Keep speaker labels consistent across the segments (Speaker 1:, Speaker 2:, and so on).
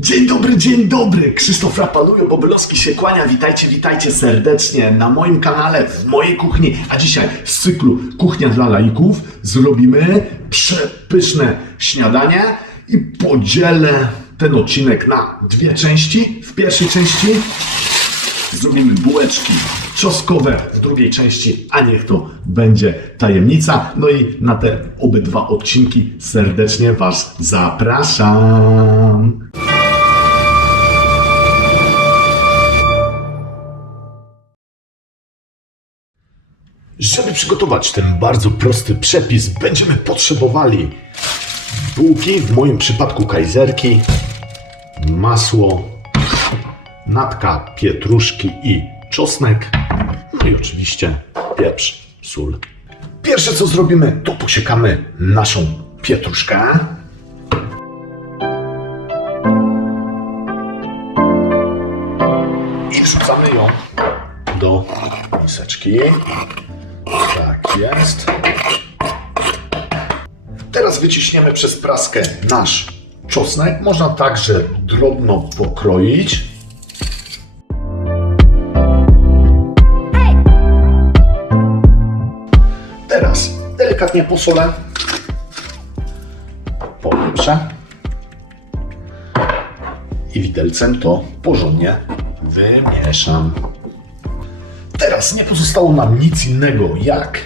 Speaker 1: Dzień dobry, dzień dobry! Krzysztof Rapalujo, Bobylowski się kłania. Witajcie, witajcie serdecznie na moim kanale, w mojej kuchni. A dzisiaj z cyklu Kuchnia dla laików zrobimy przepyszne śniadanie i podzielę ten odcinek na dwie części. W pierwszej części zrobimy bułeczki czosnkowe, w drugiej części, a niech to będzie tajemnica. No i na te obydwa odcinki serdecznie Was zapraszam. Żeby przygotować ten bardzo prosty przepis, będziemy potrzebowali bułki, w moim przypadku kajzerki, masło, natka pietruszki i czosnek, no i oczywiście pieprz, sól. Pierwsze co zrobimy, to posiekamy naszą pietruszkę. I wrzucamy ją do miseczki. Tak jest. Teraz wyciśniemy przez praskę nasz czosnek. Można także drobno pokroić. Teraz delikatnie posolę. Popieprzę. I widelcem to porządnie wymieszam. Teraz nie pozostało nam nic innego jak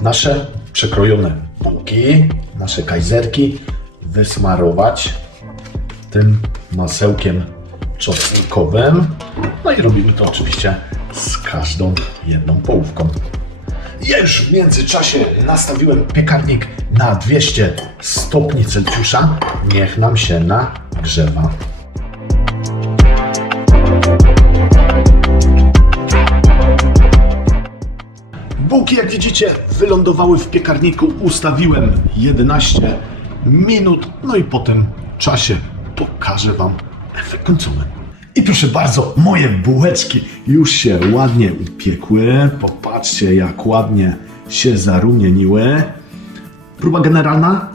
Speaker 1: nasze przekrojone bułki, nasze kajzerki wysmarować tym masełkiem czosnkowym. No i robimy to oczywiście z każdą jedną połówką. Ja już w międzyczasie nastawiłem piekarnik na 200 stopni Celsjusza. Niech nam się nagrzewa. Bułki, jak widzicie, wylądowały w piekarniku. Ustawiłem 11 minut, no i po tym czasie pokażę Wam efekt końcowy. I proszę bardzo, moje bułeczki już się ładnie upiekły. Popatrzcie, jak ładnie się zarumieniły. Próba generalna.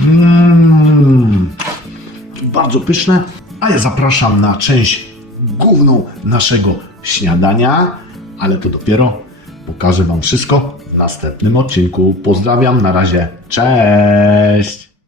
Speaker 1: Mmm, bardzo pyszne. A ja zapraszam na część główną naszego śniadania, ale to dopiero pokażę Wam wszystko w następnym odcinku. Pozdrawiam, na razie, cześć!